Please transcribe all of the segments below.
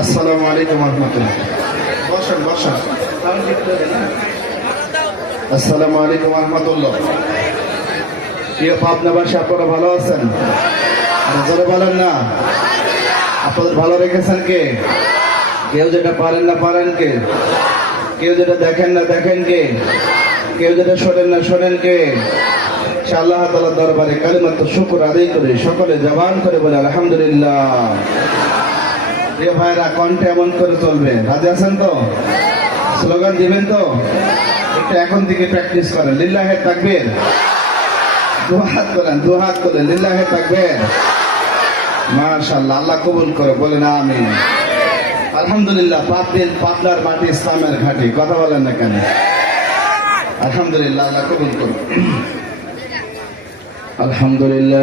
আসসালামু আলাইকুম রহমতুল্লাহ বসেন বসেন। আসসালামু আলাইকুম রহমতুল্লাহ প্রিয় পাবনাবাসী আপনারা ভালো আছেন? জোরে বলেন না। আপনাদের ভালো রেখেছেন কে? কেউ যেটা পারেন না, পারেন কে? কেউ যেটা দেখেন না, দেখেন কে? কেউ যেটা শোনেন না, শোনেন কে? আল্লাহ তালার দরবারে কালিমাত্র শুকুর আদায় করে সকলে জবান করে বলে, আলহামদুলিল্লাহ। প্রিয় ভাইরা, কণ্ঠে এমন করে চলবে। রাজি আছেন তো? স্লোগান দিবেন তো? একটু এখন থেকে প্র্যাকটিস করেন। লিল্লাহে তাকবের। দু হাত করেন দু হাত করেন লিল্লাহে তাকবের। মাশাল্লাহ আল্লাহ কবুল করে বলে না আমি আলহামদুলিল্লাহ, পাতিল, পাতলার মাটি ইসলামের ঘাটি। কথা বলেন না কেন? আলহামদুলিল্লাহ, আল্লাহ কবুল করুন আলহামদুলিল্লাহ।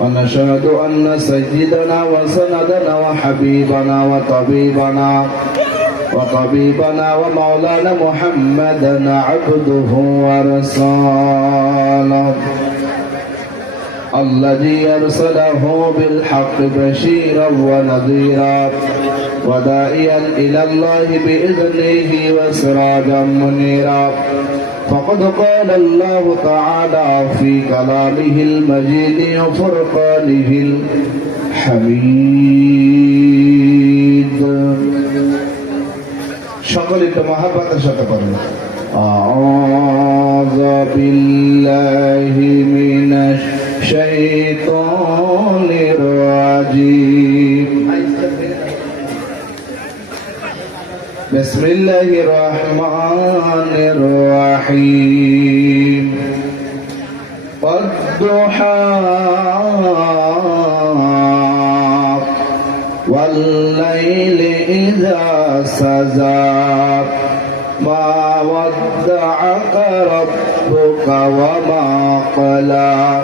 ونشهد أن سيدنا وسندنا وحبيبنا وطبيبنا وطبيبنا ومولانا محمدا عبده ورسوله الذي أرسله بالحق بشيرا ونذيرا وداعيا إلى الله بإذنه وسراجا منيرا فقد قال الله تعالى في كلامه المجيد وفرقانه الحميد شغل المحبة شتبر أعوذ بالله من الشيطان الرجيم بسم الله الرحمن الرحيم. والضحى والليل إذا سزى ما ودعك ربك وما قلى.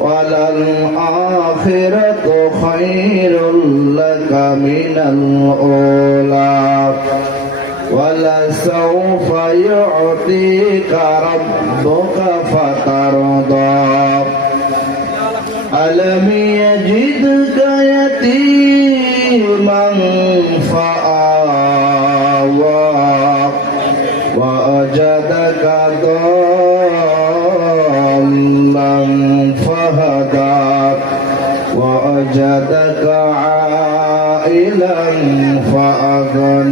وللآخرة خير لك من الأولى. ولسوف يعطيك ربك فترضى ألم يجدك يتيما فآوى وأجدك ضالا فهدى وأجدك عائلا فأغنى.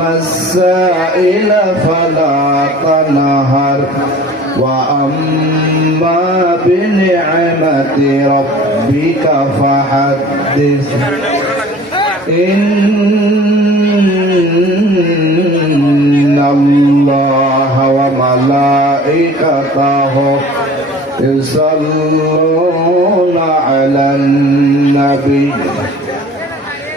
السائل فلا تنهر. وأما بنعمة ربك فحدث. إن الله وملائكته يصلون على النبي.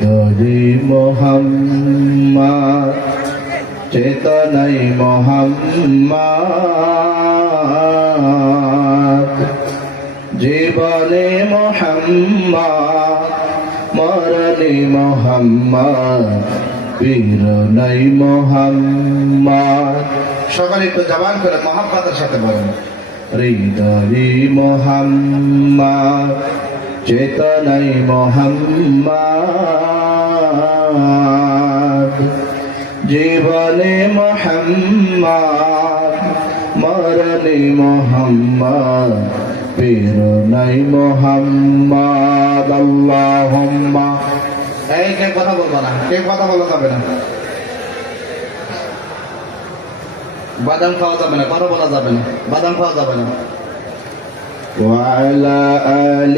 হৃদয়ে মোহাম্মদ, চেতনাই মোহাম্মদ। জীবনে মোহাম্মদ, মরণে মোহাম্মদ, বীরনাই মোহাম্মদ। সকালে একটু জবান করে মোহাম্মদের সাথে বলেন, হৃদয়ে মোহাম্মদ চেতনাই মোহাম্মদ জীবনে মোহাম্মদ ধরণি মোহাম্মদ প্রেরণাই মোহাম্মদ আল্লাহুম্মা এই কে কথা বলবো না কে কথা বলা যাবে না বাদাম খাওয়া যাবে না কথা বলা যাবে না বাদাম খাওয়া যাবে না وعلى آل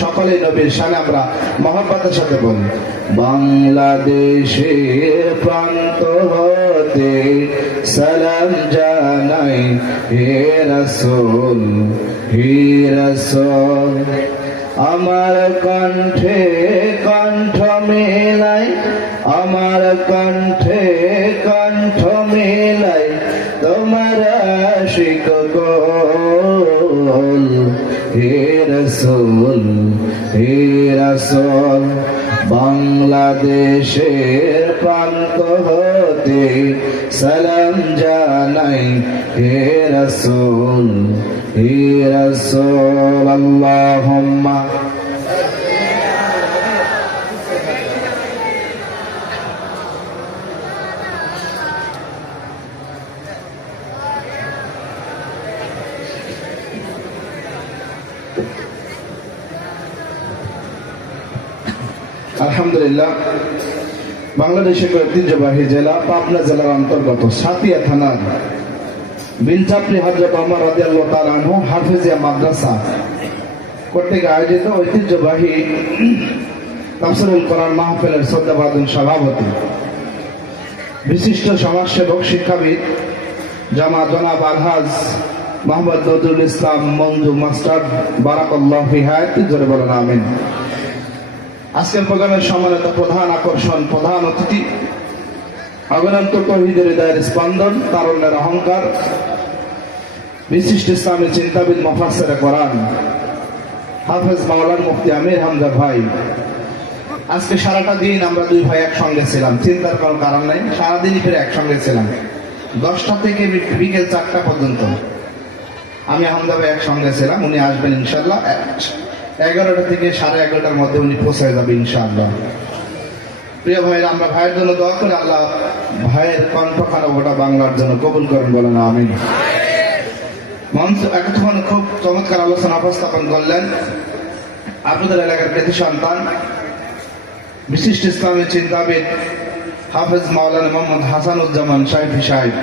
সকলে নবীর সামনে আমরা মহব্বতের সাথে বলি, বাংলাদেশের প্রান্ত হতে সালাম জানাই, হে রসুল, হে আমার কণ্ঠে কণ্ঠ মেলাই আমার কণ্ঠ হে রসুল বাংলাদেশের প্রান্ত হতে সালাম জানাই হে রসুল হে রসুল আল্লাহুম্মা। আলহামদুলিল্লাহ, বাংলাদেশের ঐতিহ্যবাহী জেলা, পাবনা জেলার অন্তর্গত সাতিয়া থানার বিনচাপলি হজরত অমর রাদিয়াল্লাহু তাআলা আনহু হাফিজিয়া মাদ্রাসা কর্তৃক আয়োজিত ঐতিহ্যবাহী তাফসিরুল কোরআন মাহফিলের শ্রদ্ধাবাদন সভাপতি, বিশিষ্ট সমাজসেবক শিক্ষাবিদ জামা জনাব আলহাজ মোহাম্মদ নজরুল ইসলাম মঞ্জু মাস্টার, বারাকাল্লাহ ফিহায়ত জোরে বলেন, আমিন। আজকের প্রোগ্রামের সম্মানিত প্রধান আকর্ষণ, প্রধান অতিথি। অগণান্ত তহিদের হৃদয়ের স্পন্দন, তারুণ্যের অহংকার। বিশিষ্ট ইসলামী চিন্তাবিদ মফাসের কোরআন, হাফেজ মাওলান মুফতি আমির হামজা ভাই। আজকে সারাটা দিন আমরা দুই ভাই একসঙ্গে ছিলাম। চিন্তার কোনো কারণ নাই, সারাদিনই ফিরে একসঙ্গে ছিলাম। দশটা থেকে বিকেল চারটা পর্যন্ত আমি ভাই একসঙ্গে ছিলাম, উনি আসবেন ইনশাল্লাহ এগারোটা থেকে সাড়ে এগারোটার মধ্যে উনি পৌঁছে যাবে, ইনশাআল্লাহ। প্রিয় ভাইয়ের, আমরা ভাইয়ের জন্য দোয়া করে, আল্লাহ ভাইয়ের কণ্ঠখানা ওটা বাংলার জন্য কবুল করেন, বলেন আমি মঞ্চ এতক্ষণ খুব চমৎকার আলোচনা উপস্থাপন করলেন। আপনাদের এলাকার কৃতি সন্তান, বিশিষ্ট ইসলামী চিন্তাবিদ হাফেজ মাওলানা মোহাম্মদ হাসানুজ্জামান সাহেব সাহেব।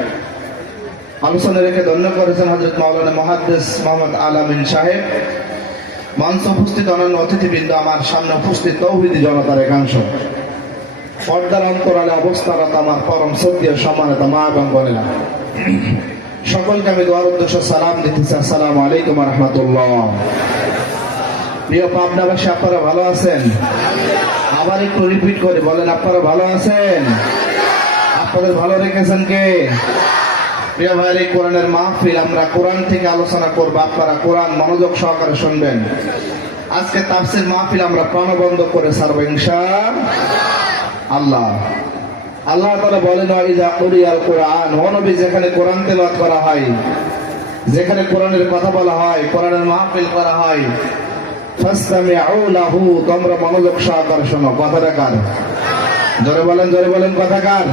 আলোচনা রেখে ধন্য করেছেন হজরত মাওলানা মহাদ্দেস মোহাম্মদ আলামিন সাহেব। মঞ্চ উপস্থিত অন্যান্য অতিথিবৃন্দ আমার সামনে উপস্থিত, তৌহিদি জনতার একাংশ। পর্দার অন্তরালে অবস্থারত আমার পরম সত্য সম্মানিত মা এবং সকলকে আমি দোয়ার উদ্দেশ্য সালাম দিতেছি আসসালামু আলাইকুম রহমতুল্লাহ। প্রিয় পাবনাবাসী আপনারা ভালো আছেন? আবার একটু রিপিট করে বলেন, আপনারা ভালো আছেন? আপনাদের ভালো রেখেছেন কে? প্রিয় কোরআনের মাহফিল আমরা কোরআন থেকে আলোচনা করব। আপনারা কোরআন মনোযোগ সহকারে শুনবেন। আজকে তাফসির মাহফিল আমরা প্রাণবন্ধ করে সারবো ইনশা আল্লাহ। আল্লাহ তাআলা বলেন ইজা কোরআন। নবী, যেখানে কোরআন তেলাওয়াত করা হয়, যেখানে কোরআনের কথা বলা হয়, কোরআনের মাহফিল করা হয় লাহু, তোমরা মনোযোগ সহকারে শোনো। কথাটা কার? জোরে বলেন জোরে বলেন, কথা কার?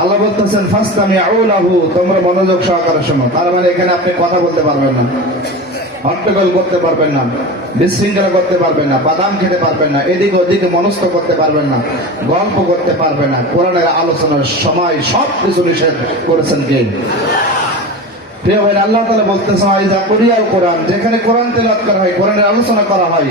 আল্লাহ বলতেছেন, ফাস্তামি আউলাহু তোমরা মনোযোগ সহকারে শোনো। তার মানে এখানে আপনি কথা বলতে পারবেন না। হট্টগোল করতে পারবেন না। বিশৃঙ্খলা করতে পারবেন না। বাদাম খেতে পারবেন না। এদিকে ওদিকে মনস্থ করতে পারবেন না। গল্প করতে পারবেন না। কোরআনের আলোচনার সময় সব কিছু নিষেধ করেছেন কে? প্রিয় ভাই আল্লাহ তালা বলতেছে আইজা কোরিয়াল কোরআন যেখানে কোরআন তেলাত করা হয়, কোরআনের আলোচনা করা হয়।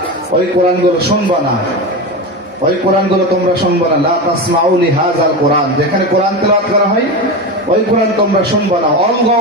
ওই কোরআনগুলো শুনবা না। ওই কোরআনগুলো তোমরা শুনবা না। লা তাসমাউ লিহাযাল কোরআন। যেখানে কোরআন তেলাওয়াত করা হয়, ওই কোরআন তোমরা শুনবা না। অঙ্গ